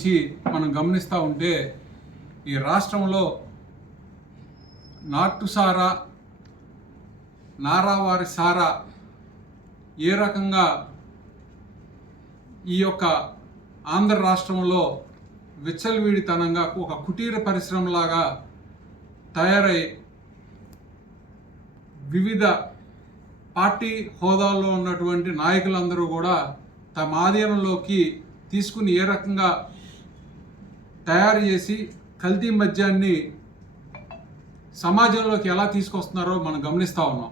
నుంచి మనం గమనిస్తూ ఉంటే ఈ రాష్ట్రంలో నాటు సారా, నారావారి సారా ఏ రకంగా ఈ యొక్క ఆంధ్ర రాష్ట్రంలో విచ్చలవిడితనంగా ఒక కుటీర పరిశ్రమలాగా తయారై వివిధ పార్టీ హోదాల్లో ఉన్నటువంటి నాయకులందరూ కూడా తమ ఆధీనంలోకి తీసుకుని ఏ రకంగా తయారు చేసి కల్తీ మద్యాన్ని సమాజంలోకి ఎలా తీసుకొస్తున్నారో మనం గమనిస్తూ ఉన్నాం.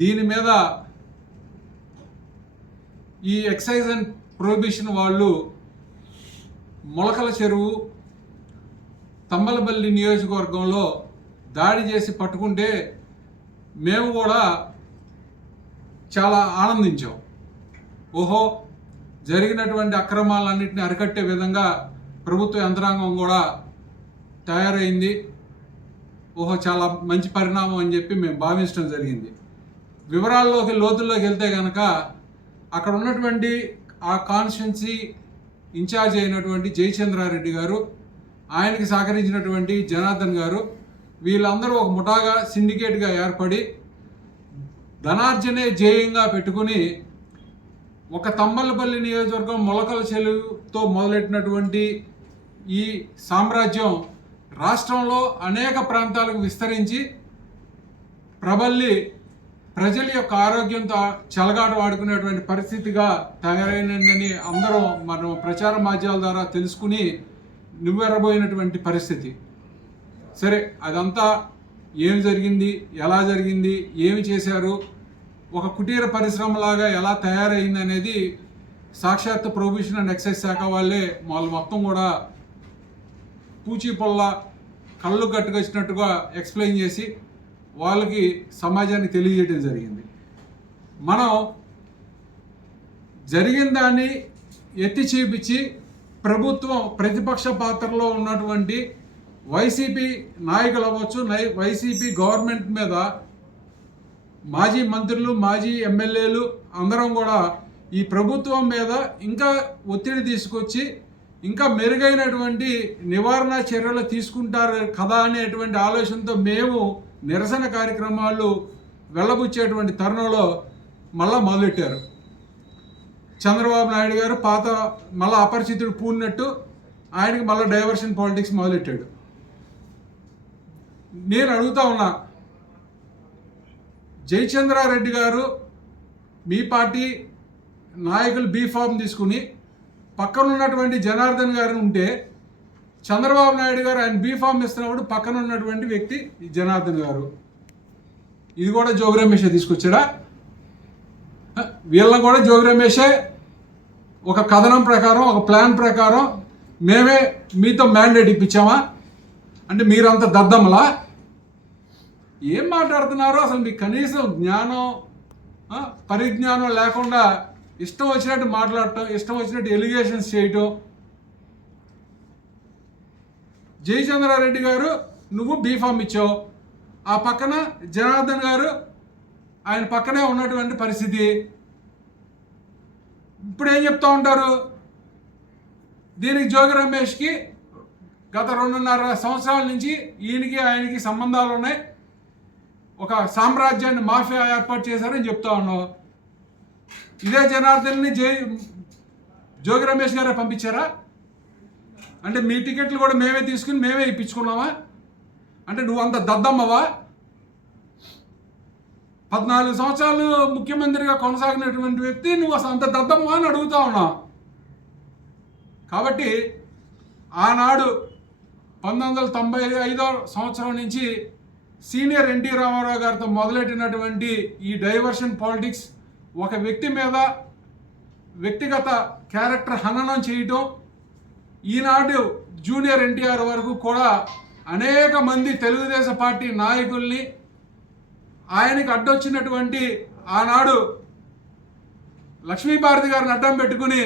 దీని మీద ఈ ఎక్సైజ్ అండ్ ప్రొహిబిషన్ వాళ్ళు మొలకల చెరువు, తంబలపల్లి నియోజకవర్గంలో దాడి చేసి పట్టుకుంటే మేము కూడా చాలా ఆనందించాం. ఓహో, జరిగినటువంటి అక్రమాలన్నింటినీ అరికట్టే విధంగా ప్రభుత్వ యంత్రాంగం కూడా తయారైంది. ఓహో, చాలా మంచి పరిణామం అని చెప్పి మేము భావించడం జరిగింది. వివరాల్లోకి లోతుల్లోకి వెళ్తే కనుక అక్కడ ఉన్నటువంటి ఆ కాన్స్టిట్యున్సీ ఇన్ఛార్జ్ అయినటువంటి జయచంద్రారెడ్డి గారు, ఆయనకి సహకరించినటువంటి జనార్దన్ గారు, వీళ్ళందరూ ఒక ముఠాగా సిండికేట్గా ఏర్పడి ధనార్జనే జేయంగా పెట్టుకుని ఒక తంబలపల్లి నియోజకవర్గం మొలకల చెరువుతో మొదలెట్టినటువంటి ఈ సామ్రాజ్యం రాష్ట్రంలో అనేక ప్రాంతాలకు విస్తరించి ప్రబల్లి ప్రజల యొక్క ఆరోగ్యంతో చెలగాట వాడుకునేటువంటి పరిస్థితిగా తయారైందని అందరూ మనం ప్రచార మాధ్యమాల ద్వారా తెలుసుకుని నువ్వెరబోయినటువంటి పరిస్థితి. సరే, అదంతా ఏమి జరిగింది, ఎలా జరిగింది, ఏమి చేశారు, ఒక కుటీర పరిశ్రమలాగా ఎలా తయారైంది అనేది సాక్షాత్ ప్రొహిబిషన్ అండ్ ఎక్సైజ్ శాఖ వాళ్ళే వాళ్ళు మొత్తం కూడా పూచీపొల్ల కళ్ళు కట్టుకొచ్చినట్టుగా ఎక్స్ప్లెయిన్ చేసి వాళ్ళకి సమాజానికి తెలియజేయడం జరిగింది. మనం జరిగిన దాన్ని ఎత్తి చూపించి ప్రభుత్వం ప్రతిపక్ష పాత్రలో ఉన్నటువంటి వైసీపీ నాయకులు అవ్వచ్చు, వైసీపీ గవర్నమెంట్ మీద మాజీ మంత్రులు, మాజీ ఎమ్మెల్యేలు అందరం కూడా ఈ ప్రభుత్వం మీద ఇంకా ఒత్తిడి తీసుకొచ్చి ఇంకా మెరుగైనటువంటి నివారణ చర్యలు తీసుకుంటారు కదా అనేటువంటి ఆలోచనతో మేము నిరసన కార్యక్రమాలు వెళ్ళబుచ్చేటువంటి తరుణంలో మళ్ళా మొదలెట్టారు. చంద్రబాబు నాయుడు గారు మళ్ళీ అపరిచితుడు పూనినట్టు ఆయనకి మళ్ళీ డైవర్షన్ పాలిటిక్స్ మొదలెట్టాడు. నేను అడుగుతా ఉన్నా, జయచంద్రారెడ్డి గారు మీ పార్టీ నాయకులు బీఫామ్ తీసుకుని పక్కన ఉన్నటువంటి జనార్దన్ గారు ఉంటే, చంద్రబాబు నాయుడు గారు ఆయన బీఫామ్ ఇస్తున్నప్పుడు పక్కన ఉన్నటువంటి వ్యక్తి జనార్దన్ గారు. ఇది కూడా జోగి రమేషే తీసుకొచ్చాడా? వీళ్ళని కూడా జోగి రమేషే ఒక కథనం ప్రకారం, ఒక ప్లాన్ ప్రకారం మేమే మీతో మ్యాండేట్ ఇప్పించామా? అంటే మీరంత దద్దమ్మలా? ఏం మాట్లాడుతున్నారో అసలు మీకు కనీసం జ్ఞానం పరిజ్ఞానం లేకుండా ఇష్టం వచ్చినట్టు మాట్లాడటం, ఇష్టం వచ్చినట్టు ఎలిగేషన్స్ చేయటం. జయచంద్రారెడ్డి గారు నువ్వు బీఫామ్ ఇచ్చావు, ఆ పక్కన జనార్దన్ గారు ఆయన పక్కనే ఉన్నటువంటి పరిస్థితి. ఇప్పుడు ఏం చెప్తా ఉంటారు? దీనికి జోగి రమేష్కి గత 2.5 సంవత్సరాల నుంచి ఈయనకి ఆయనకి సంబంధాలు ఉన్నాయి, ఒక సామ్రాజ్యాన్ని మాఫియా ఏర్పాటు చేశారని చెప్తా ఉన్నావు. ఇదే జనార్దన్ని జోగి రమేష్ గారే పంపించారా? అంటే మీ టికెట్లు కూడా మేమే తీసుకుని మేమే ఇప్పించుకున్నావా? అంటే నువ్వు అంత దద్దమ్మవా? 14 సంవత్సరాలు ముఖ్యమంత్రిగా కొనసాగినటువంటి వ్యక్తి నువ్వు అసలు అంత దద్దమ్మవా అని అడుగుతా ఉన్నావు. కాబట్టి ఆనాడు 1995 సంవత్సరం నుంచి సీనియర్ ఎన్టీ రామారావు గారితో మొదలెట్టినటువంటి ఈ డైవర్షన్ పాలిటిక్స్, ఒక వ్యక్తి మీద వ్యక్తిగత క్యారెక్టర్ హననం చేయటం, ఈనాడు జూనియర్ ఎన్టీఆర్ వరకు కూడా అనేక మంది తెలుగుదేశం పార్టీ నాయకుల్ని ఆయనకి అడ్డొచ్చినటువంటి ఆనాడు లక్ష్మీభారతి గారిని అడ్డం పెట్టుకుని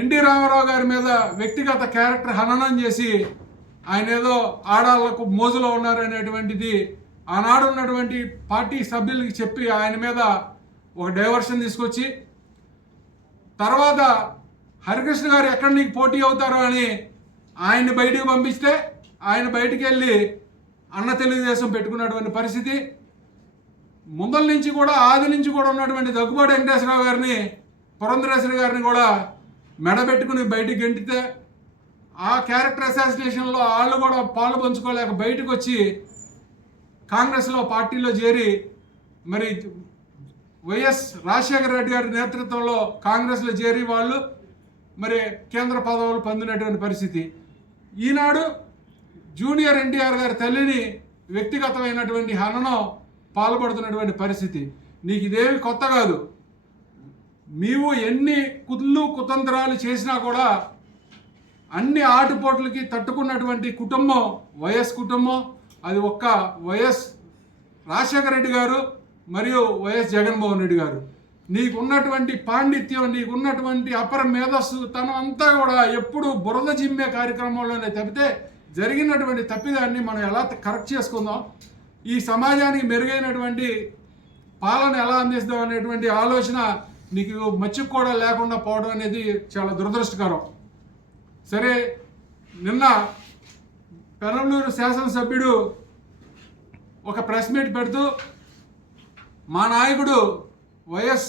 ఎన్టీ రామారావు గారి మీద వ్యక్తిగత క్యారెక్టర్ హననం చేసి ఆయన ఏదో ఆడాళ్లకు మోజులో ఉన్నారనేటువంటిది ఆనాడు ఉన్నటువంటి పార్టీ సభ్యులకి చెప్పి ఆయన మీద ఒక డైవర్షన్ తీసుకొచ్చి తర్వాత హరికృష్ణ గారు ఎక్కడ నీకు పోటీ అవుతారో అని ఆయన్ని బయటికి పంపిస్తే ఆయన బయటికి వెళ్ళి అన్న తెలుగుదేశం పెట్టుకున్నటువంటి పరిస్థితి. ముందల నుంచి కూడా ఆది నుంచి కూడా ఉన్నటువంటి దగ్గుబాటి వెంకటేశ్వరరావు గారిని, పురంధరేశ్వరి గారిని కూడా మెడబెట్టుకుని బయటికి గెంటితే ఆ క్యారెక్టర్ అసాసినేషన్లో వాళ్ళు కూడా పాలు పంచుకోలేక బయటకు వచ్చి కాంగ్రెస్లో పార్టీలో చేరి మరి వైఎస్ రాజశేఖర రెడ్డి గారి నేతృత్వంలో కాంగ్రెస్లో చేరి వాళ్ళు మరి కేంద్ర పదవులు పొందినటువంటి పరిస్థితి. ఈనాడు జూనియర్ ఎన్టీఆర్ గారి తల్లిని వ్యక్తిగతమైనటువంటి హననం పాల్పడుతున్నటువంటి పరిస్థితి. నీకు ఇదేమి కొత్త కాదు. నీవు ఎన్ని కుతంత్రాలు చేసినా కూడా అన్ని ఆటుపోట్లకి తట్టుకున్నటువంటి కుటుంబం వైఎస్ కుటుంబం. అది ఒక్క వైఎస్ రాజశేఖర రెడ్డి గారు మరియు వైఎస్ జగన్మోహన్ రెడ్డి గారు. నీకున్నటువంటి పాండిత్యం, నీకున్నటువంటి అపర మేధస్సు తనం అంతా కూడా ఎప్పుడు బురద జిమ్మే కార్యక్రమంలోనే తప్పితే జరిగినటువంటి తప్పిదాన్ని మనం ఎలా కరెక్ట్ చేసుకుందాం, ఈ సమాజానికి మెరుగైనటువంటి పాలన ఎలా అందిస్తాం అనేటువంటి ఆలోచన నీకు మచ్చుకు కూడా లేకుండా పోవడం అనేది చాలా దురదృష్టకరం. సరే, నిన్న పెనమలూరు శాసనసభ్యుడు ఒక ప్రెస్ మీట్ పెడుతూ మా నాయకుడు వైఎస్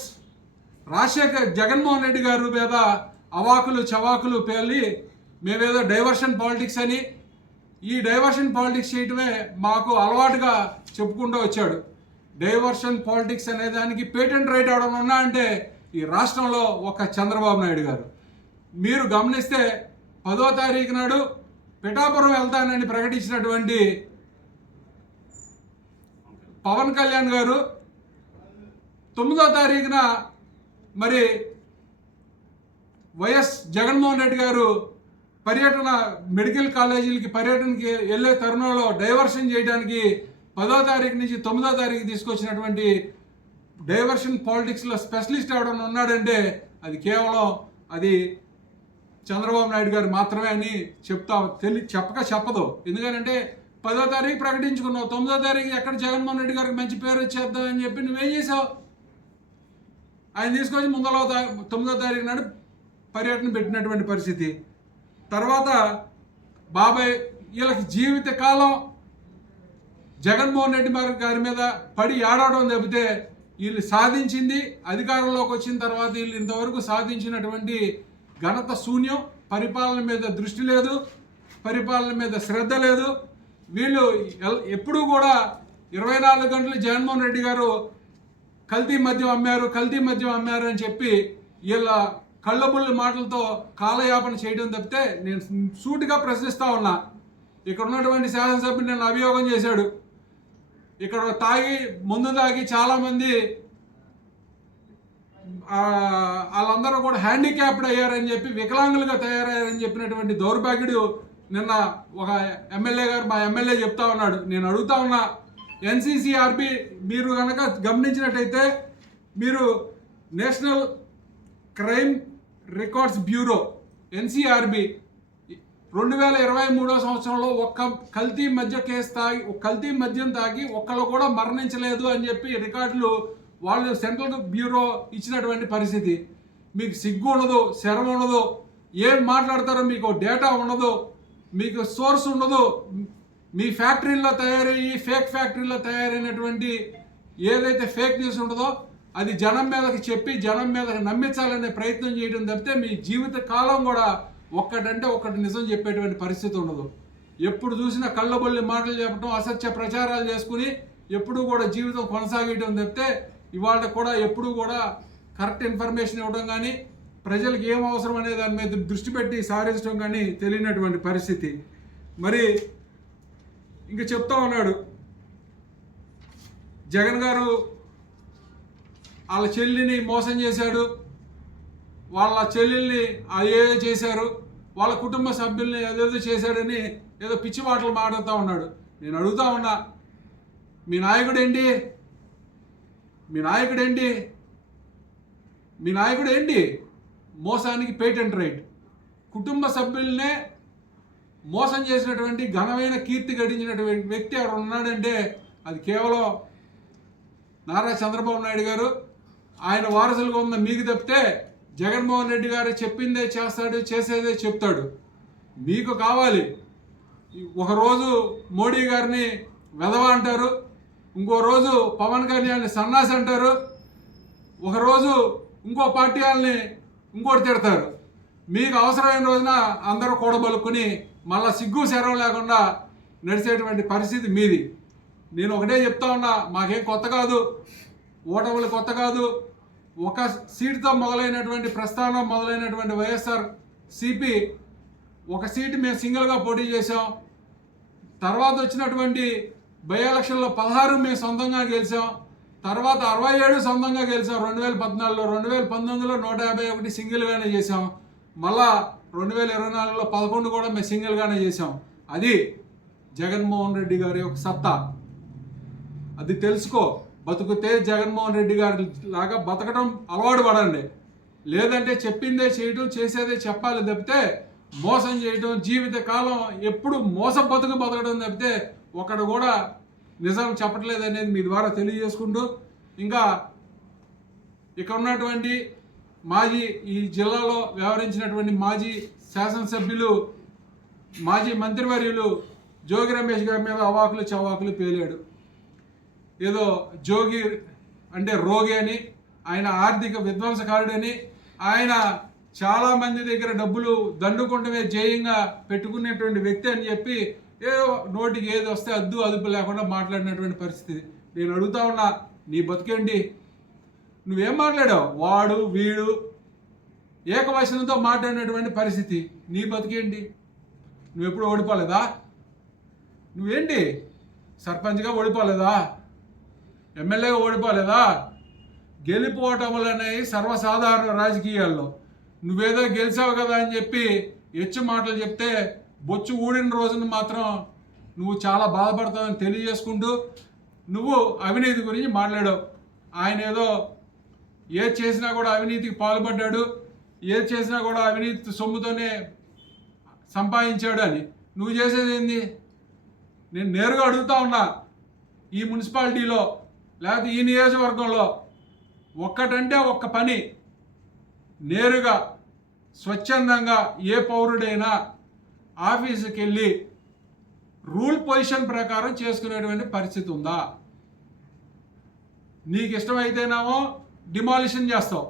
జగన్మోహన్ రెడ్డి గారు మీద అవాకులు చవాకులు పేలి మేమేదో డైవర్షన్ పాలిటిక్స్ అని, ఈ డైవర్షన్ పాలిటిక్స్ చేయటమే మాకు అలవాటుగా చెప్పుకుంటూ వచ్చాడు. డైవర్షన్ పాలిటిక్స్ అనే దానికి పేటెంట్ రైట్ అవడం ఉన్నా అంటే ఈ రాష్ట్రంలో ఒక చంద్రబాబు నాయుడు గారు. మీరు గమనిస్తే 10వ తారీఖు నాడు పిఠాపురం వెళ్తానని ప్రకటించినటువంటి పవన్ కళ్యాణ్ గారు 9వ తారీఖున మరి వైఎస్ జగన్మోహన్ రెడ్డి గారు పర్యటన మెడికల్ కాలేజీలకి పర్యటనకి వెళ్ళే తరుణంలో డైవర్షన్ చేయడానికి 10వ తారీఖు నుంచి 9వ తారీఖు తీసుకొచ్చినటువంటి డైవర్షన్ పాలిటిక్స్లో స్పెషలిస్ట్ ఎవడన్నా ఉన్నాడంటే అది కేవలం అది చంద్రబాబు నాయుడు గారు మాత్రమే అని చెప్పదు. ఎందుకంటే 10వ తారీఖు ప్రకటించుకున్నావు, 9వ తారీఖు ఎక్కడ జగన్మోహన్ రెడ్డి గారికి మంచి పేరు వచ్చేద్దామని చెప్పి నువ్వేం చేసావు? ఆయన తీసుకొచ్చి 9వ తారీఖు నాడు పర్యటన పెట్టినటువంటి పరిస్థితి. తర్వాత బాబాయ్ వీళ్ళకి జీవిత కాలం జగన్మోహన్ రెడ్డి గారి మీద పడి ఆడవడం తప్పితే వీళ్ళు సాధించింది, అధికారంలోకి వచ్చిన తర్వాత వీళ్ళు ఇంతవరకు సాధించినటువంటి ఘనత శూన్యం. పరిపాలన మీద దృష్టి లేదు, పరిపాలన మీద శ్రద్ధ లేదు. వీళ్ళు ఎప్పుడూ కూడా 24 గంటలు జగన్మోహన్ రెడ్డి గారు కల్తీ మద్యం అమ్మారు అని చెప్పి వీళ్ళ కళ్ళబుల్లి మాటలతో కాలయాపన చేయడం తప్పితే నేను సూటిగా ప్రశ్నిస్తా ఉన్నా. ఇక్కడ ఉన్నటువంటి శాసనసభ్యుడు నన్ను అభియోగం చేశాడు. ఇక్కడ ముందు తాగి చాలామంది వాళ్ళందరూ కూడా హ్యాండిక్యాప్డ్ అయ్యారని చెప్పి, వికలాంగులుగా తయారయ్యారని చెప్పినటువంటి దౌర్భాగ్యుడు నిన్న ఒక ఎమ్మెల్యే గారు, మా ఎమ్మెల్యే చెప్తా ఉన్నాడు. నేను అడుగుతా ఉన్నా, ఎన్సీసీఆర్బీ మీరు కనుక గమనించినట్టయితే మీరు national crime records bureau NCRB 2023 సంవత్సరంలో ఒక్క కల్తీ మద్యం తాగి ఒక్కళ్ళు కూడా మరణించలేదు అని చెప్పి రికార్డులు వాళ్ళు సెంట్రల్ బ్యూరో ఇచ్చినటువంటి పరిస్థితి. మీకు సిగ్గు ఉండదు, శరం ఉండదు, ఏం మాట్లాడతారో మీకు డేటా ఉండదు, మీకు సోర్స్ ఉండదు. మీ ఫ్యాక్టరీల్లో తయారయ్యి ఫేక్ ఫ్యాక్టరీలో తయారైనటువంటి ఏదైతే ఫేక్ న్యూస్ ఉంటుందో అది జనం మీదకి చెప్పి జనం మీదకి నమ్మించాలనే ప్రయత్నం చేయడం తప్పితే మీ జీవిత కాలం కూడా ఒక్కటంటే ఒక్కటి నిజం చెప్పేటువంటి పరిస్థితి ఉండదు. ఎప్పుడు చూసినా కళ్ళబొల్లి మాటలు చెప్పడం, అసత్య ప్రచారాలు చేసుకుని ఎప్పుడూ కూడా జీవితం కొనసాగేయడం తప్పితే ఇవాళ కూడా ఎప్పుడూ కూడా కరెక్ట్ ఇన్ఫర్మేషన్ ఇవ్వడం కానీ ప్రజలకు ఏం అవసరం అనే దాని మీద దృష్టి పెట్టి సారించడం కానీ తెలియనటువంటి పరిస్థితి. మరి ఇంకా చెప్తా ఉన్నాడు జగన్ గారు వాళ్ళ చెల్లిని మోసం చేశాడు, వాళ్ళ చెల్లెల్ని అదేదో చేశారు, వాళ్ళ కుటుంబ సభ్యుల్ని ఏదేదో చేశాడని ఏదో పిచ్చి మాటలు మాట్లాడుతూ ఉన్నాడు. నేను అడుగుతా ఉన్నా, మీ నాయకుడు ఏంటి? మోసానికి పేటెంట్ రైట్. కుటుంబ సభ్యుల్నే మోసం చేసినటువంటి ఘనమైన కీర్తి గడించినటువంటి వ్యక్తి ఎవరు ఉన్నాడంటే అది కేవలం నారా చంద్రబాబు నాయుడు గారు. ఆయన వారసులుగా ఉన్న మీకు తప్పితే జగన్మోహన్ రెడ్డి గారు చెప్పిందే చేస్తాడు, చేసేదే చెప్తాడు. మీకు కావాలి, ఒకరోజు మోడీ గారిని వెధవ అంటారు, ఇంకో రోజు పవన్ కళ్యాణ్ని సన్నాసి అంటారు, ఒకరోజు ఇంకో పార్టీ వాళ్ళని ఇంకోటి తిడతారు. మీకు అవసరమైన రోజున అందరూ కూడబలుక్కుని మళ్ళా సిగ్గు శరం లేకుండా నడిచేటువంటి పరిస్థితి మీది. నేను ఒకటే చెప్తా ఉన్నా, మాకేం కొత్త కాదు, ఓటములు కొత్త కాదు. ఒక సీటుతో మొదలైనటువంటి ప్రస్థానం మొదలైనటువంటి వైఎస్ఆర్ సిపి ఒక సీటు మేము సింగిల్గా పోటీ చేసాం. తర్వాత వచ్చినటువంటి బై ఎలక్షన్లో 16 మేము సొంతంగా గెలిచాం. తర్వాత 67 సొంతంగా గెలిచాం 2014లో. 2019లో 151 సింగిల్గానే చేసాం. మళ్ళా 2024లో 11 కూడా మేము సింగిల్గానే చేసాం. అది జగన్మోహన్ రెడ్డి గారి యొక్క సత్తా. అది తెలుసుకో. బతుకుతే జగన్మోహన్ రెడ్డి గారి లాగా బతకడం అలవాటు పడండి. లేదంటే చెప్పిందే చేయడం, చేసేదే చెప్పాలి తప్పితే మోసం చేయడం, జీవిత కాలం ఎప్పుడు బతకడం తప్పితే ఒకడు కూడా నిజం చెప్పట్లేదు అనేది మీ ద్వారా తెలియజేసుకుంటూ, ఇంకా ఇక్కడ ఉన్నటువంటి మాజీ ఈ జిల్లాలో వ్యవహరించినటువంటి మాజీ శాసనసభ్యులు, మాజీ మంత్రివర్యులు జోగి రమేష్ గారి మీద అవాకులు చవాకులు పేలాడు. ఏదో జోగి అంటే రోగి అని, ఆయన ఆర్థిక విధ్వంసకారుడని, ఆయన చాలామంది దగ్గర డబ్బులు దండుకుంటమే జయంగా పెట్టుకునేటువంటి వ్యక్తి అని చెప్పి ఏదో నోటికి ఏది వస్తే అదుపు లేకుండా మాట్లాడినటువంటి పరిస్థితి. నేను అడుగుతా ఉన్నా, నీ బతికేంటి? నువ్వేం మాట్లాడావు? వాడు వీడు ఏకవచనంతో మాట్లాడినటువంటి పరిస్థితి. నీ బతికేంటి? నువ్వెప్పుడు ఓడిపోలేదా? నువ్వేంటి సర్పంచ్గా ఓడిపోలేదా? ఎమ్మెల్యేగా ఓడిపోలేదా? గెలిపోవటములు అనేవి సర్వసాధారణ రాజకీయాల్లో. నువ్వేదో గెలిచావు కదా అని చెప్పి హెచ్చు మాటలు చెప్తే బొచ్చు ఊడిన రోజున మాత్రం నువ్వు చాలా బాధపడతావని తెలియజేసుకుంటూ, నువ్వు అవినీతి గురించి మాట్లాడావు. ఆయన ఏదో ఏది చేసినా కూడా అవినీతికి పాల్పడ్డాడు, ఏది చేసినా కూడా అవినీతి సొమ్ముతోనే సంపాదించాడు అని. నువ్వు చేసేది ఏంది? నేను నేరుగా అడుగుతా ఉన్నా, ఈ మున్సిపాలిటీలో లేకపోతే ఈ నియోజకవర్గంలో ఒక్కటంటే ఒక్క పని నేరుగా స్వచ్ఛందంగా ఏ పౌరుడైనా ఆఫీసుకి వెళ్ళి రూల్ పొజిషన్ ప్రకారం చేసుకునేటువంటి పరిస్థితి ఉందా? నీకు ఇష్టమైతేనేమో డిమాలిషన్ చేస్తావు,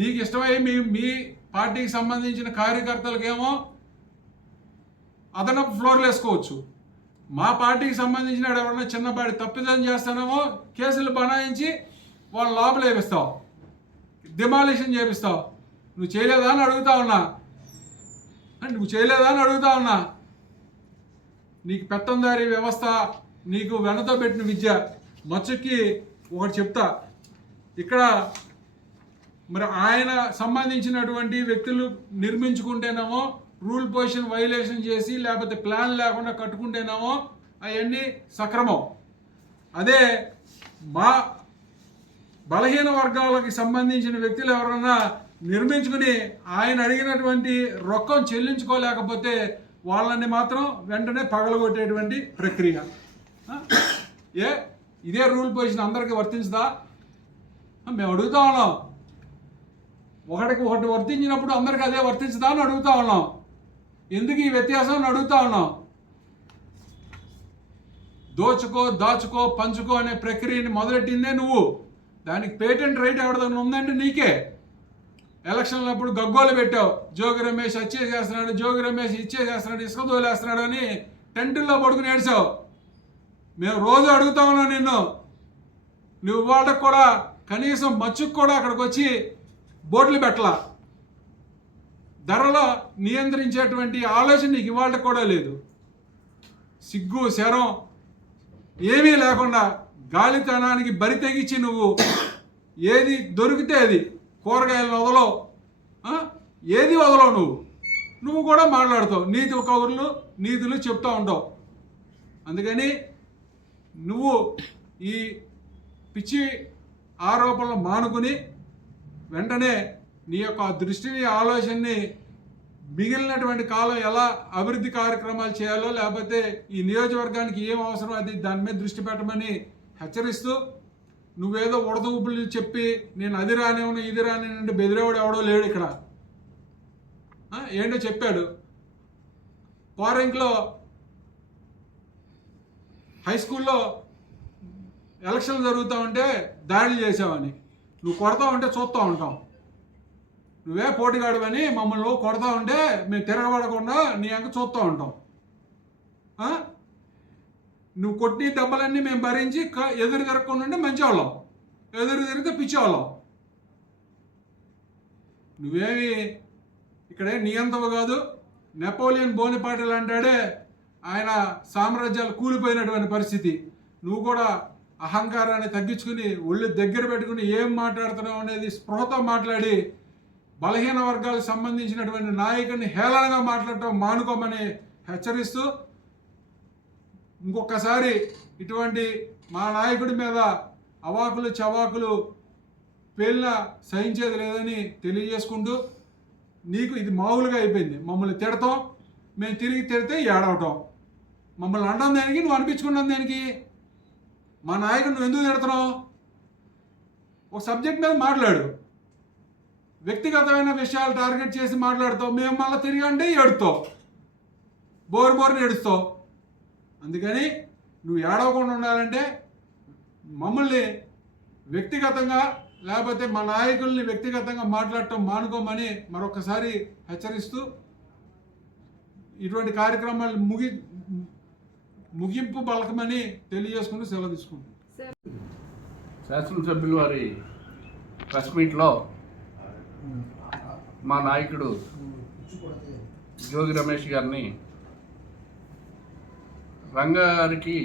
నీకు ఇష్టమై మీ పార్టీకి సంబంధించిన కార్యకర్తలకేమో అదనపు ఫ్లోర్లు వేసుకోవచ్చు. మా పార్టీకి సంబంధించిన ఎవరైనా చిన్నపాటి తప్పిదం చేస్తానేమో కేసులు బనాయించి వాళ్ళ లోపల వేపిస్తావు, డిమాలిషన్ చేపిస్తావు. నువ్వు చేయలేదా అని అడుగుతా ఉన్నా. నీకు పెత్తందారీ వ్యవస్థ, నీకు వెనతో పెట్టిన విద్య. మచ్చుకి ఒకటి చెప్తా, ఇక్కడ మరి ఆయన సంబంధించినటువంటి వ్యక్తులు నిర్మించుకుంటేనేమో రూల్ పొజిషన్ వైలేషన్ చేసి లేకపోతే ప్లాన్ లేకుండా కట్టుకుంటేనేమో అవన్నీ సక్రమం. అదే మా బలహీన వర్గాలకి సంబంధించిన వ్యక్తులు ఎవరన్నా నిర్మించుకుని ఆయన అడిగినటువంటి రొక్కం చెల్లించుకోలేకపోతే వాళ్ళని మాత్రం వెంటనే పగలగొట్టేటువంటి ప్రక్రియ. ఇదే రూల్ పొజిషన్ అందరికీ వర్తించదా? మేము అడుగుతా ఉన్నాం. ఒకటి వర్తించినప్పుడు అందరికీ అదే వర్తించదా అని అడుగుతా ఉన్నాం. ఎందుకు ఈ వ్యత్యాసం అని అడుగుతా ఉన్నాం. దోచుకో, దాచుకో, పంచుకో అనే ప్రక్రియని మొదలెట్టిందే నువ్వు. దానికి పేటెంట్ రైట్ ఎవరిదైనా ఉందంటే నీకే. ఎలక్షన్లప్పుడు గగ్గోలు పెట్టావు, జోగి రమేష్ వచ్చేసేస్తున్నాడు, జోగి రమేష్ ఇచ్చేసేస్తున్నాడు, ఇసుక తోలేస్తున్నాడు అని టెంటుల్లో పడుకుని ఏడ్చావు. మేము రోజు అడుగుతా ఉన్నాం నిన్ను. నువ్వు వాళ్ళకు కూడా కనీసం మచ్చుకు కూడా అక్కడికి వచ్చి బోర్డులు పెట్టలా. ధరలో నియంత్రించేటువంటి ఆలోచన నీకు ఇవాళ కూడా లేదు. సిగ్గు శరం ఏమీ లేకుండా గాలితనానికి బరి తెగించి నువ్వు ఏది దొరికితే అది, కూరగాయలను వదలవు, ఏది వదలవు. నువ్వు కూడా మాట్లాడుతావు, నీతి కబుర్లు నీతులు చెప్తూ ఉంటావు. అందుకని నువ్వు ఈ పిచ్చి ఆరోపణలు మానుకుని వెంటనే నీ యొక్క దృష్టిని, ఆలోచనని మిగిలినటువంటి కాలం ఎలా అభివృద్ధి కార్యక్రమాలు చేయాలో, లేకపోతే ఈ నియోజకవర్గానికి ఏం అవసరం అది దాని మీద దృష్టి పెట్టమని హెచ్చరిస్తూ, నువ్వేదో ఉడతూపులు చెప్పి నేను అది రానివ్వను ఇది రానివ్వనంటే బెదిరేవాడు ఎవడో లేడు ఇక్కడ. ఏంటో చెప్పాడు, పారెంక్లో హై స్కూల్లో ఎలక్షన్లు జరుగుతూ ఉంటే దాడులు చేసావని, నువ్వు కొడతా ఉంటే చూస్తూ ఉంటాం. నువ్వే పోటీగాడువని మమ్మల్ని కొడతా ఉంటే మేము తిరగబడకుండా నీ అంక చూస్తూ ఉంటాం. నువ్వు కొట్టి దెబ్బలన్నీ మేము భరించి ఎదురు తిరగకుండా ఉంటే మంచివాళ్ళం, ఎదురు తిరిగితే పిచ్చేవాళ్ళం. నువ్వేమి ఇక్కడే నియంతవు కాదు. నెపోలియన్ బోనిపాటలు అంటాడే, ఆయన సామ్రాజ్యాలు కూలిపోయినటువంటి పరిస్థితి. నువ్వు కూడా అహంకారాన్ని తగ్గించుకుని ఒళ్ళు దగ్గర పెట్టుకుని ఏం మాట్లాడుతున్నావు అనేది స్పృహతో మాట్లాడి బలహీన వర్గాలకు సంబంధించినటువంటి నాయకుడిని హేళనగా మాట్లాడటం మానుకోమని హెచ్చరిస్తూ, ఇంకొకసారి ఇటువంటి మా నాయకుడి మీద అవాకులు చవాకులు పేలిన సహించేది లేదని తెలియజేసుకుంటూ, నీకు ఇది మామూలుగా అయిపోయింది. మమ్మల్ని తిడతాం, మేము తిరిగి తిడితే ఏడవటం. మమ్మల్ని అనడం దానికి, నువ్వు అనిపించుకున్నాం దానికి. మా నాయకుడు నువ్వు ఎందుకు తిడుతున్నావు? ఒక సబ్జెక్ట్ మీద మాట్లాడు. వ్యక్తిగతమైన విషయాలు టార్గెట్ చేసి మాట్లాడుతావు, మేము మళ్ళీ తిరిగి అంటే ఏడుతావు, బోరుని ఏడుస్తావు. అందుకని నువ్వు ఏడవకుండా ఉండాలంటే మమ్మల్ని వ్యక్తిగతంగా లేకపోతే మా నాయకుల్ని వ్యక్తిగతంగా మాట్లాడటం మానుకోమని మరొకసారి హెచ్చరిస్తూ, ఇటువంటి కార్యక్రమాలు ముగింపు పలకమని తెలియజేసుకుంటూ సెలవు తీసుకుంటాం. శాసనసభ్యులు వారి ప్రెస్ మీట్లో మా నాయకుడు జోగి రమేష్ గారిని, రంగా గారికి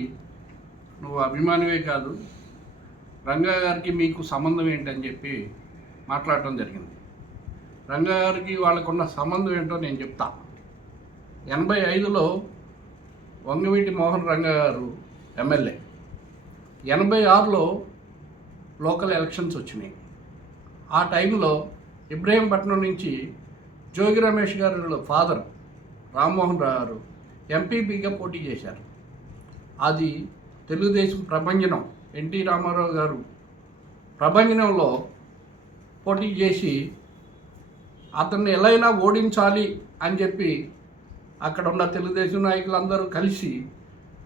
నువ్వు అభిమానివే కాదు, రంగా గారికి మీకు సంబంధం ఏంటని చెప్పి మాట్లాడటం జరిగింది. రంగా గారికి వాళ్ళకున్న సంబంధం ఏంటో నేను చెప్తా. 85లో వంగవీటి మోహన్ రంగా గారు ఎమ్మెల్యే, 86లో లోకల్ ఎలక్షన్స్ వచ్చినాయి. ఆ టైంలో ఇబ్రహీంపట్నం నుంచి జోగి రమేష్ గారి ఫాదర్ రామ్మోహన్ రావు గారు ఎంపీపీగా పోటీ చేశారు. అది తెలుగుదేశం ప్రభంజనం, ఎన్టీ రామారావు గారు ప్రభంజనంలో పోటీ చేసి అతన్ని ఎలా అయినా ఓడించాలి అని చెప్పి అక్కడ ఉన్న తెలుగుదేశం నాయకులందరూ కలిసి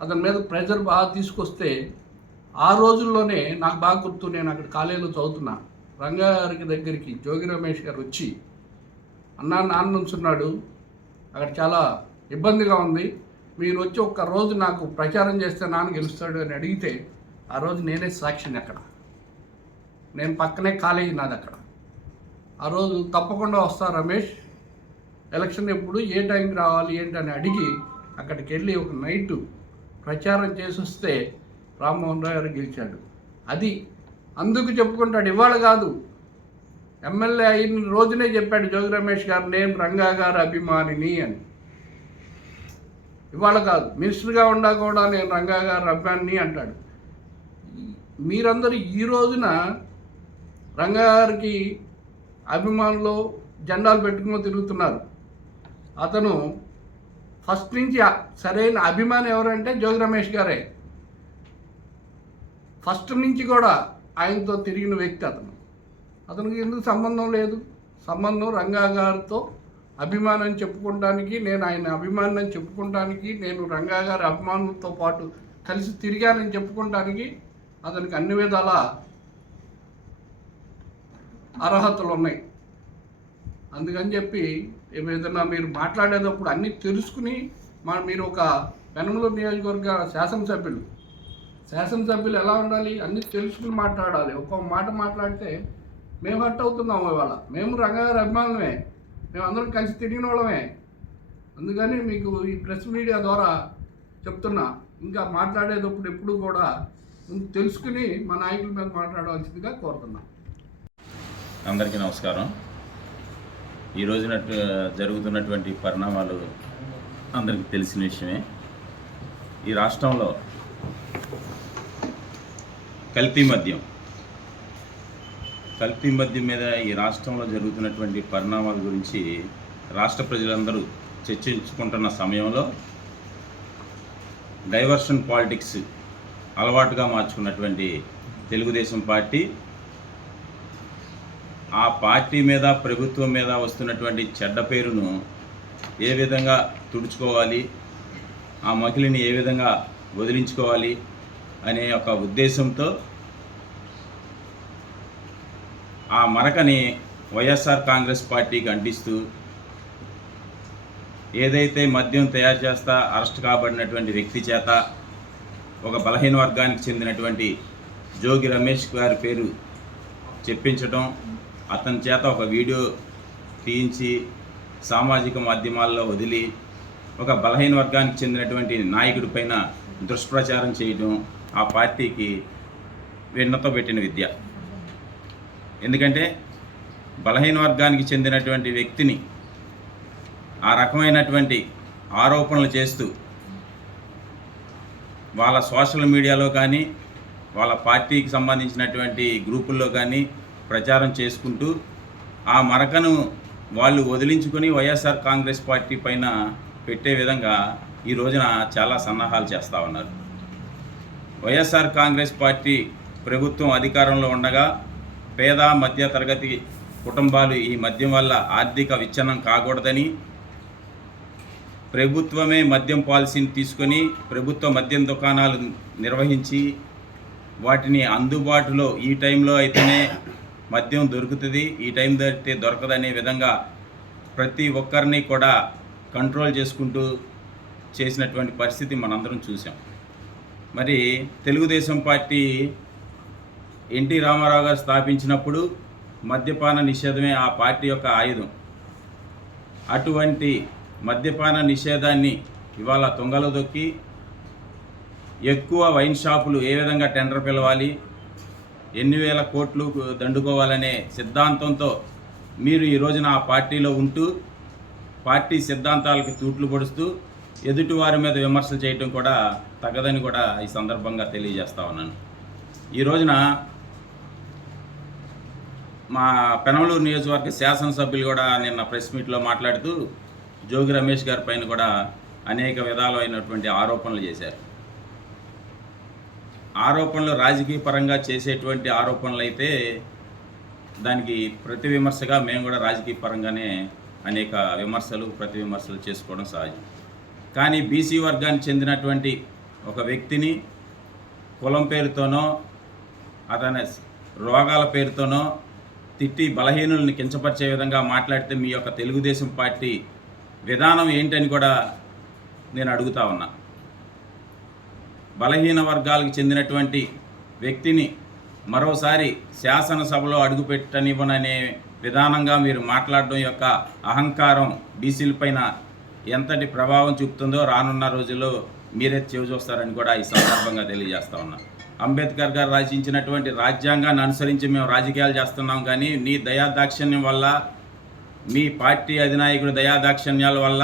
అతని మీద ప్రెజర్ బాగా తీసుకొస్తే, ఆ రోజుల్లోనే నాకు బాగా గుర్తు, నేను అక్కడ కాలేజీలో చదువుతున్నా, రంగా గారికి దగ్గరికి జోగి రమేష్ గారు వచ్చి, నాన్న నుంచున్నాడు, అక్కడ చాలా ఇబ్బందిగా ఉంది, మీరు వచ్చి ఒక్క రోజు నాకు ప్రచారం చేస్తే నాన్న గెలుస్తాడు అని అడిగితే, ఆ రోజు నేనే సాక్షిని. అక్కడ నేను పక్కనే కాలేజీ నాది అక్కడ. ఆ రోజు తప్పకుండా వస్తా రమేష్, ఎలక్షన్ ఎప్పుడు ఏ టైంకి రావాలి ఏంటని అడిగి అక్కడికి వెళ్ళి ఒక నైటు ప్రచారం చేసి వస్తే రామ్మోహన్ రావు గారు గెలిచాడు. అది అందుకు చెప్పుకుంటాడు, ఇవాళ కాదు, ఎమ్మెల్యే అయిన రోజునే చెప్పాడు జోగి రమేష్ గారు, నేను రంగా గారు అభిమానిని అని. ఇవాళ కాదు, మినిస్టర్గా ఉండా కూడా నేను రంగా గారు అభిమానిని అంటాడు. మీరందరూ ఈ రోజున రంగా గారికి అభిమానులు జెండాలు పెట్టుకుని తిరుగుతున్నారు. అతను ఫస్ట్ నుంచి సరైన అభిమాని ఎవరంటే జోగి రమేష్ గారే. ఫస్ట్ నుంచి కూడా ఆయనతో తిరిగిన వ్యక్తి అతనికి ఎందుకు సంబంధం లేదు? సంబంధం రంగా గారితో అభిమానం చెప్పుకోవడానికి, నేను ఆయన అభిమానం చెప్పుకోవడానికి, నేను రంగా గారి అభిమానులతో పాటు కలిసి తిరిగానని చెప్పుకోవడానికి అతనికి అన్ని విధాల అర్హతలు ఉన్నాయి. అందుకని చెప్పి ఏదైనా మీరు మాట్లాడేటప్పుడు అన్నీ తెలుసుకుని, మీరు ఒక పెనమలూరు నియోజకవర్గ శాసనసభ్యులు ఎలా ఉండాలి, అన్నీ తెలుసుకుని మాట్లాడాలి. ఒక్కొక్క మాట మాట్లాడితే మేము హర్ట్ అవుతున్నాము. ఇవాళ మేము రంగా గారి అభిమానులమే, మేము అందరం కలిసి తిరిగిన వాళ్ళమే. అందుకని మీకు ఈ ప్రెస్ మీడియా ద్వారా చెప్తున్నా, ఇంకా మాట్లాడేటప్పుడు ఎప్పుడు కూడా తెలుసుకుని మా నాయకుల మీద మాట్లాడవలసిందిగా కోరుతున్నా. అందరికీ నమస్కారం. ఈ రోజున జరుగుతున్నటువంటి పరిణామాలు అందరికీ తెలిసిన విషయమే. ఈ రాష్ట్రంలో కల్తీ మద్యం మీద ఈ రాష్ట్రంలో జరుగుతున్నటువంటి పరిణామాల గురించి రాష్ట్ర ప్రజలందరూ చర్చించుకుంటున్న సమయంలో డైవర్షన్ పాలిటిక్స్ అలవాటుగా మార్చుకున్నటువంటి తెలుగుదేశం పార్టీ ఆ పార్టీ మీద ప్రభుత్వం మీద వస్తున్నటువంటి చెడ్డ పేరును ఏ విధంగా తుడుచుకోవాలి, ఆ మకిలిని ఏ విధంగా వదిలించుకోవాలి అనే ఒక ఉద్దేశంతో ఆ మరకని వైఎస్ఆర్ కాంగ్రెస్ పార్టీకి అంటిస్తూ ఏదైతే మద్యం తయారు చేస్తా అరెస్ట్ కాబడినటువంటి వ్యక్తి చేత ఒక బలహీన వర్గానికి చెందినటువంటి జోగి రమేష్ గారి పేరు చెప్పించడం, అతని చేత ఒక వీడియో తీయించి సామాజిక మాధ్యమాల్లో వదిలి ఒక బలహీన వర్గానికి చెందినటువంటి నాయకుడి పైన దుష్ప్రచారం చేయడం ఆ పార్టీకి వెన్నతో పెట్టిన విద్య. ఎందుకంటే బలహీన వర్గానికి చెందినటువంటి వ్యక్తిని ఆ రకమైనటువంటి ఆరోపణలు చేస్తూ వాళ్ళ సోషల్ మీడియాలో కానీ వాళ్ళ పార్టీకి సంబంధించినటువంటి గ్రూపుల్లో కానీ ప్రచారం చేసుకుంటూ ఆ మరకను వాళ్ళు వదిలించుకొని వైఎస్ఆర్ కాంగ్రెస్ పార్టీ పైన పెట్టే విధంగా ఈ రోజున చాలా సన్నాహాలు చేస్తూ ఉన్నారు. వైఎస్ఆర్ కాంగ్రెస్ పార్టీ ప్రభుత్వం అధికారంలో ఉండగా పేద మధ్య తరగతి కుటుంబాలు ఈ మద్యం వల్ల ఆర్థిక విచ్ఛిన్నం కాకూడదని ప్రభుత్వమే మద్యం పాలసీని తీసుకొని ప్రభుత్వ మద్యం దుకాణాలు నిర్వహించి వాటిని అందుబాటులో ఈ టైంలో అయితేనే మద్యం దొరుకుతుంది, ఈ టైం దొరికితే దొరకదనే విధంగా ప్రతి ఒక్కరిని కూడా కంట్రోల్ చేసుకుంటూ చేసినటువంటి పరిస్థితి మనందరం చూసాం. మరి తెలుగుదేశం పార్టీ ఎన్టీ రామారావు గారు స్థాపించినప్పుడు మద్యపాన నిషేధమే ఆ పార్టీ యొక్క ఆయుధం. అటువంటి మద్యపాన నిషేధాన్ని ఇవాళ తుంగలో దొక్కి ఎక్కువ వైన్ షాపులు ఏ విధంగా టెండర్ పిలవాలి, ఎన్ని వేల కోట్లు దండుకోవాలనే సిద్ధాంతంతో మీరు ఈ రోజున ఆ పార్టీలో ఉంటూ పార్టీ సిద్ధాంతాలకి తూట్లు పొడుస్తూ ఎదుటివారి మీద విమర్శలు చేయడం కూడా తగదని కూడా ఈ సందర్భంగా తెలియజేస్తా ఉన్నాను. ఈ రోజున మా పెనమలూరు నియోజకవర్గ శాసనసభ్యులు కూడా నిన్న ప్రెస్ మీట్లో మాట్లాడుతూ జోగి రమేష్ గారి పైన కూడా అనేక విధాలైనటువంటి ఆరోపణలు చేశారు. ఆరోపణలు రాజకీయ పరంగా చేసేటువంటి ఆరోపణలు అయితే దానికి ప్రతి విమర్శగా మేము కూడా రాజకీయ పరంగానే అనేక విమర్శలు ప్రతి విమర్శలు చేసుకోవడం సహజం. కానీ బీసీ వర్గానికి చెందినటువంటి ఒక వ్యక్తిని కులం పేరుతోనో అతని రోగాల పేరుతోనో తిట్టి బలహీనుల్ని కించపరిచే విధంగా మాట్లాడితే మీ యొక్క తెలుగుదేశం పార్టీ విధానం ఏంటని కూడా నేను అడుగుతా ఉన్నా. బలహీన వర్గాలకు చెందినటువంటి వ్యక్తిని మరోసారి శాసనసభలో అడుగుపెట్టనివ్వననే విధానంగా మీరు మాట్లాడడం యొక్క అహంకారం బీసీలపైన ఎంతటి ప్రభావం చూపుతుందో రానున్న రోజుల్లో మీరే చెవి చూస్తారని కూడా ఈ సందర్భంగా తెలియజేస్తా ఉన్నా. అంబేద్కర్ గారు రచించినటువంటి రాజ్యాంగాన్ని అనుసరించి మేము రాజకీయాలు చేస్తున్నాం, కానీ నీ దయాదాక్షిణ్యం వల్ల మీ పార్టీ అధినాయకుడు దయాదాక్షిణ్యాల వల్ల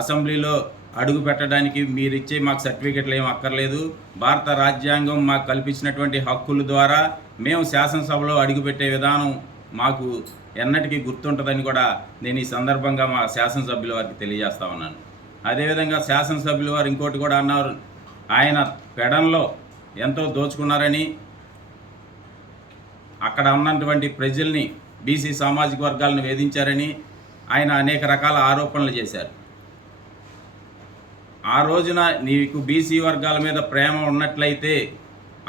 అసెంబ్లీలో అడుగు పెట్టడానికి మీరిచ్చే మాకు సర్టిఫికెట్లు ఏం అక్కర్లేదు. భారత రాజ్యాంగం మాకు కల్పించినటువంటి హక్కుల ద్వారా మేము శాసనసభలో అడుగుపెట్టే విధానం మాకు ఎన్నటికీ గుర్తుంటుందని కూడా నేను ఈ సందర్భంగా మా శాసనసభ్యుల వారికి తెలియజేస్తా ఉన్నాను. అదేవిధంగా శాసనసభ్యుల వారు ఇంకోటి కూడా అన్నారు, ఆయన పెడంలో ఎంతో దోచుకున్నారని, అక్కడ ఉన్నటువంటి ప్రజల్ని బీసీ సామాజిక వర్గాలను వేధించారని ఆయన అనేక రకాల ఆరోపణలు చేశారు. ఆ రోజున నీకు బీసీ వర్గాల మీద ప్రేమ ఉన్నట్లయితే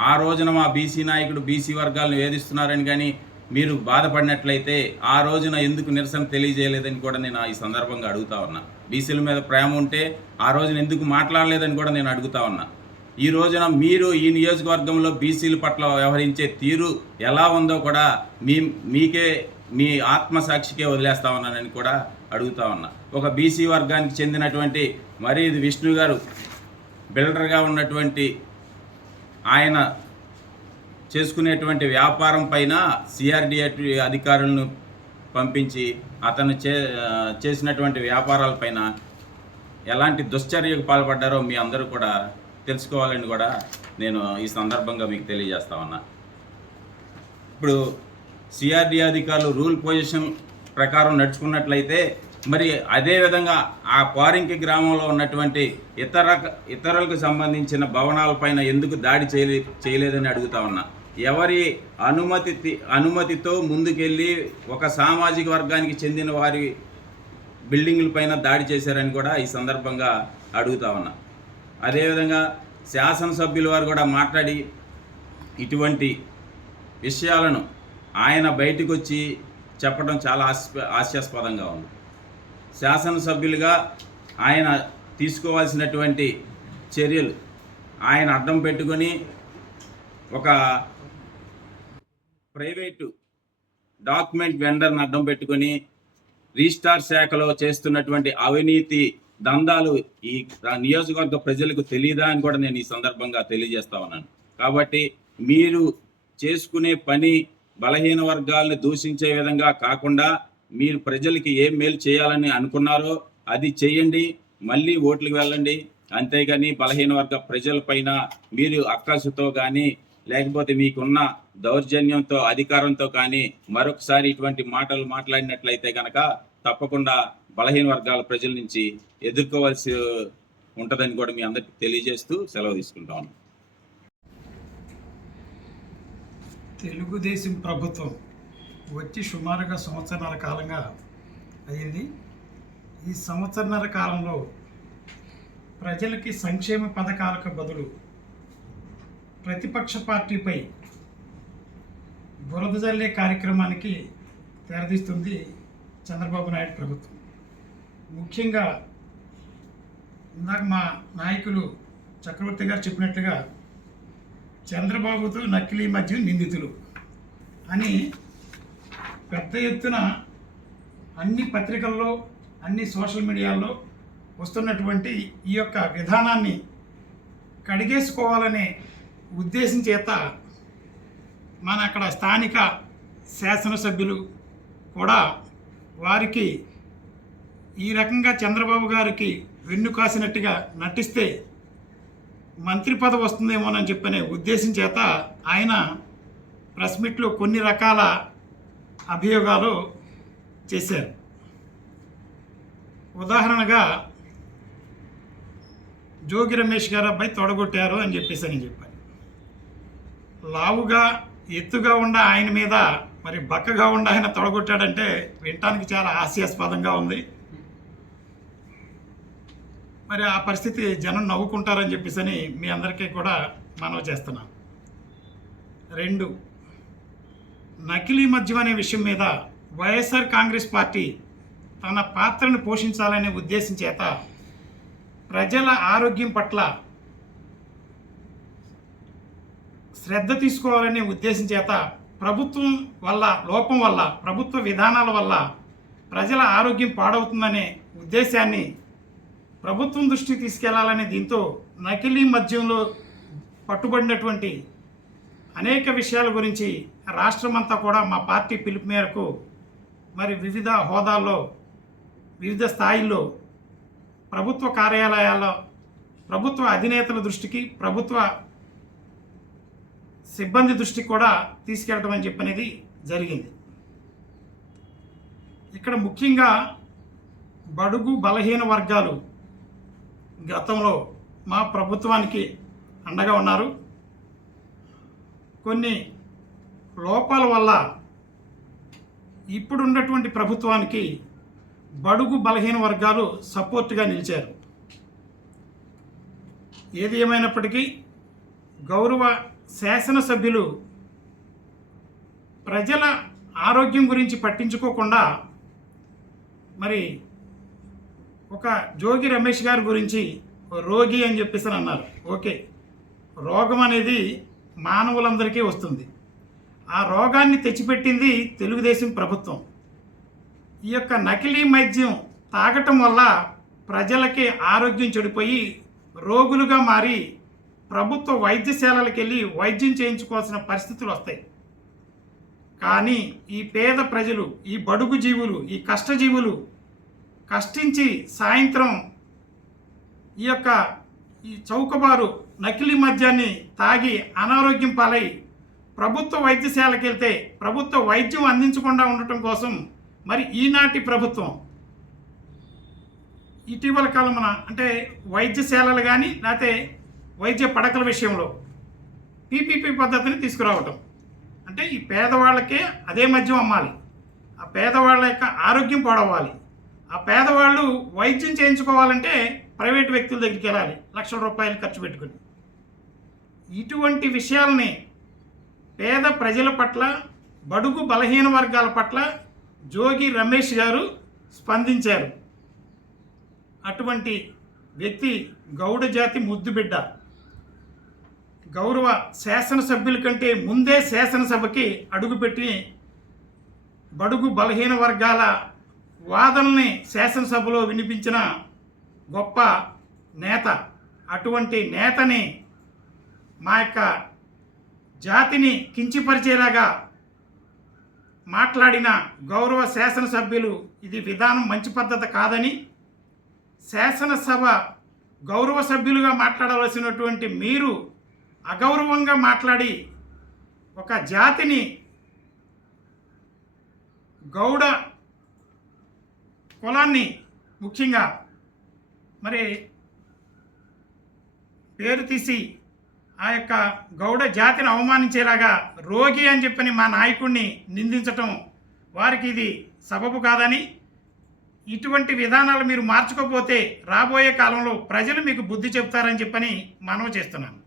ఆ రోజున మా బీసీ నాయకుడు బీసీ వర్గాలను వేధిస్తున్నారని కానీ మీరు బాధపడినట్లయితే ఆ రోజున ఎందుకు నిరసన తెలియజేయలేదని కూడా నేను ఈ సందర్భంగా అడుగుతా ఉన్నా. బీసీల మీద ప్రేమ ఉంటే ఆ రోజున ఎందుకు మాట్లాడలేదని కూడా నేను అడుగుతా ఉన్నా. ఈ రోజున మీరు ఈ నియోజకవర్గంలో బీసీల పట్ల వ్యవహరించే తీరు ఎలా ఉందో కూడా మీకే మీ ఆత్మసాక్షికే వదిలేస్తా ఉన్నానని కూడా అడుగుతా ఉన్నా. ఒక బీసీ వర్గానికి చెందినటువంటి మరి ఇది విష్ణు గారు బిల్డర్గా ఉన్నటువంటి ఆయన చేసుకునేటువంటి వ్యాపారం పైన సిఆర్డీఏ అధికారులను పంపించి అతను చేసినటువంటి వ్యాపారాలపైన ఎలాంటి దుశ్చర్యకు పాల్పడ్డారో మీ అందరూ కూడా తెలుసుకోవాలని కూడా నేను ఈ సందర్భంగా మీకు తెలియజేస్తా ఉన్నా. ఇప్పుడు సిఆర్డీఏ అధికారులు రూల్ పొజిషన్ ప్రకారం నడుచుకున్నట్లయితే మరి అదేవిధంగా ఆ పారింకి గ్రామంలో ఉన్నటువంటి ఇతరులకు సంబంధించిన భవనాలపైన ఎందుకు దాడి చేయలేదని అడుగుతా ఉన్నా. ఎవరి అనుమతితో ముందుకెళ్ళి ఒక సామాజిక వర్గానికి చెందిన వారి బిల్డింగుల పైన దాడి చేశారని కూడా ఈ సందర్భంగా అడుగుతా ఉన్నా. అదేవిధంగా శాసనసభ్యుల వారు కూడా మాట్లాడి ఇటువంటి విషయాలను ఆయన బయటకు వచ్చి చెప్పడం చాలా హాస్యాస్పదంగా ఉంది. శాసనసభ్యులుగా ఆయన తీసుకోవాల్సినటువంటి చర్యలు ఆయన అడ్డం పెట్టుకొని ఒక ప్రైవేటు డాక్యుమెంట్ వెండర్ని అడ్డం పెట్టుకొని రిజిస్టార్ శాఖలో చేస్తున్నటువంటి అవినీతి దందాలు ఈ నియోజకవర్గ ప్రజలకు తెలియదా అని కూడా నేను ఈ సందర్భంగా తెలియజేస్తా ఉన్నాను. కాబట్టి మీరు చేసుకునే పని బలహీన వర్గాలను దూషించే విధంగా కాకుండా మీరు ప్రజలకి ఏం మేలు చేయాలని అనుకున్నారో అది చేయండి, మళ్ళీ ఓట్లకు వెళ్ళండి. అంతేగాని బలహీన వర్గ ప్రజలపైన మీరు అక్కసుతో కానీ లేకపోతే మీకున్న దౌర్జన్యంతో అధికారంతో కానీ మరొకసారి ఇటువంటి మాటలు మాట్లాడినట్లయితే కనుక తప్పకుండా బలహీన వర్గాల ప్రజల నుంచి ఎదుర్కోవాల్సి ఉంటుందని కూడా మీ అందరికీ తెలియజేస్తూ సెలవు తీసుకుంటాను. తెలుగుదేశం ప్రభుత్వం వచ్చి సుమారుగా సంవత్సరాల కాలంగా అయింది. ఈ సంవత్సరన్నర కాలంలో ప్రజలకి సంక్షేమ పథకాలకు బదులు ప్రతిపక్ష పార్టీపై బురద జల్లే కార్యక్రమానికి తెరదీస్తుంది చంద్రబాబు నాయుడు ప్రభుత్వం. ముఖ్యంగా ఇందాక మా నాయకులు చక్రవర్తి గారు చెప్పినట్లుగా చంద్రబాబుతో నకిలీ మధ్య నిందితులు అని పెద్ద ఎత్తున అన్ని పత్రికల్లో అన్ని సోషల్ మీడియాల్లో వస్తున్నటువంటి ఈ యొక్క విధానాన్ని కడిగేసుకోవాలనే ఉద్దేశం చేత మన అక్కడ స్థానిక శాసనసభ్యులు కూడా వారికి ఈ రకంగా చంద్రబాబు గారికి వెన్ను కాసినట్టుగా నటిస్తే మంత్రి పదవి వస్తుందేమోనని చెప్పనే ఉద్దేశం చేత ఆయన ప్రెస్ మీట్లో కొన్ని రకాల అభియోగాలు చేశారు. ఉదాహరణగా జోగి రమేష్ గారు అబ్బాయి తొడగొట్టారు అని చెప్పేసి అని చెప్పారు. లావుగా ఎత్తుగా ఉండ ఆయన మీద మరి బక్కగా ఉండ ఆయన తొడగొట్టాడంటే వినటానికి చాలా హాస్యాస్పదంగా ఉంది. మరి ఆ పరిస్థితి జనం నవ్వుకుంటారని చెప్పేసి మీ అందరికీ కూడా మనవి చేస్తున్నాను. 2, నకిలీ మద్యం అనే విషయం మీద వైఎస్ఆర్ కాంగ్రెస్ పార్టీ తన పాత్రను పోషించాలనే ఉద్దేశం చేత ప్రజల ఆరోగ్యం పట్ల శ్రద్ధ తీసుకోవాలనే ఉద్దేశం చేత ప్రభుత్వం వల్ల లోపం వల్ల ప్రభుత్వ విధానాల వల్ల ప్రజల ఆరోగ్యం పాడవుతుందనే ఉద్దేశాన్ని ప్రభుత్వం దృష్టికి తీసుకెళ్లాలనే దీంతో నకిలీ మద్యంలో పట్టుబడినటువంటి అనేక విషయాల గురించి రాష్ట్రమంతా కూడా మా పార్టీ పిలుపు మేరకు మరి వివిధ హోదాల్లో వివిధ స్థాయిల్లో ప్రభుత్వ కార్యాలయాల్లో ప్రభుత్వ అధినేతల దృష్టికి ప్రభుత్వ సిబ్బంది దృష్టికి కూడా తీసుకెళ్ళడం అని చెప్పనేది జరిగింది. ఇక్కడ ముఖ్యంగా బడుగు బలహీన వర్గాలు గతంలో మా ప్రభుత్వానికి అండగా ఉన్నారు. కొన్ని లోపాల వల్ల ఇప్పుడున్నటువంటి ప్రభుత్వానికి బడుగు బలహీన వర్గాలు సపోర్ట్గా నిలిచారు. ఏది ఏమైనప్పటికీ గౌరవ శాసనసభ్యులు ప్రజల ఆరోగ్యం గురించి పట్టించుకోకుండా మరి ఒక జోగి రమేష్ గారి గురించి రోగి అని చెప్పేసి అన్నారు. ఓకే, రోగం అనేది మానవులందరికీ వస్తుంది. ఆ రోగాన్ని తెచ్చిపెట్టింది తెలుగుదేశం ప్రభుత్వం. ఈ యొక్క నకిలీ మద్యం తాగటం వల్ల ప్రజలకి ఆరోగ్యం చెడిపోయి రోగులుగా మారి ప్రభుత్వ వైద్యశాలలకు వెళ్ళి వైద్యం చేయించుకోవాల్సిన పరిస్థితులు వస్తాయి. కానీ ఈ పేద ప్రజలు, ఈ బడుగు జీవులు, ఈ కష్టజీవులు కష్టించి సాయంత్రం ఈ చౌకబారు నకిలీ మద్యాన్ని తాగి అనారోగ్యం పాలై ప్రభుత్వ వైద్యశాలకు వెళ్తే ప్రభుత్వ వైద్యం అందించకుండా ఉండటం కోసం మరి ఈనాటి ప్రభుత్వం ఇటీవల కాలమున అంటే వైద్యశాలలు కానీ లేకపోతే వైద్య పడకల విషయంలో పీపీపీ పద్ధతిని తీసుకురావటం. అంటే ఈ పేదవాళ్ళకే అదే మద్యం అమ్మాలి, ఆ పేదవాళ్ళ యొక్క ఆరోగ్యం పాడవ్వాలి, ఆ పేదవాళ్ళు వైద్యం చేయించుకోవాలంటే ప్రైవేట్ వ్యక్తుల దగ్గరికి వెళ్ళాలి లక్షల రూపాయలు ఖర్చు పెట్టుకుని. ఇటువంటి విషయాల్ని పేద ప్రజల పట్ల, బడుగు బలహీన వర్గాల పట్ల జోగి రమేష్ గారు స్పందించారు. అటువంటి వ్యక్తి గౌడ జాతి ముద్దుబిడ్డ. గౌరవ శాసనసభ్యుల కంటే ముందే శాసనసభకి అడుగుపెట్టి బడుగు బలహీన వర్గాల వాదనల్ని శాసనసభలో వినిపించిన గొప్ప నేత. అటువంటి నేతని మా యొక్క జాతిని కించపరిచేలాగా మాట్లాడిన గౌరవ శాసనసభ్యులు ఇది విధానం మంచి పద్ధతి కాదని, శాసనసభ గౌరవ సభ్యులుగా మాట్లాడవలసినటువంటి మీరు అగౌరవంగా మాట్లాడి ఒక జాతిని, గౌడ కులాన్ని ముఖ్యంగా మరి పేరు తీసి ఆ యొక్క గౌడ జాతిని అవమానించేలాగా రోగి అని చెప్పని మా నాయకుడిని నిందించటం వారికి ఇది సబబు కాదని, ఇటువంటి విధానాలు మీరు మార్చుకోకపోతే రాబోయే కాలంలో ప్రజలు మీకు బుద్ధి చెప్తారని చెప్పని మనవి చేస్తున్నాను.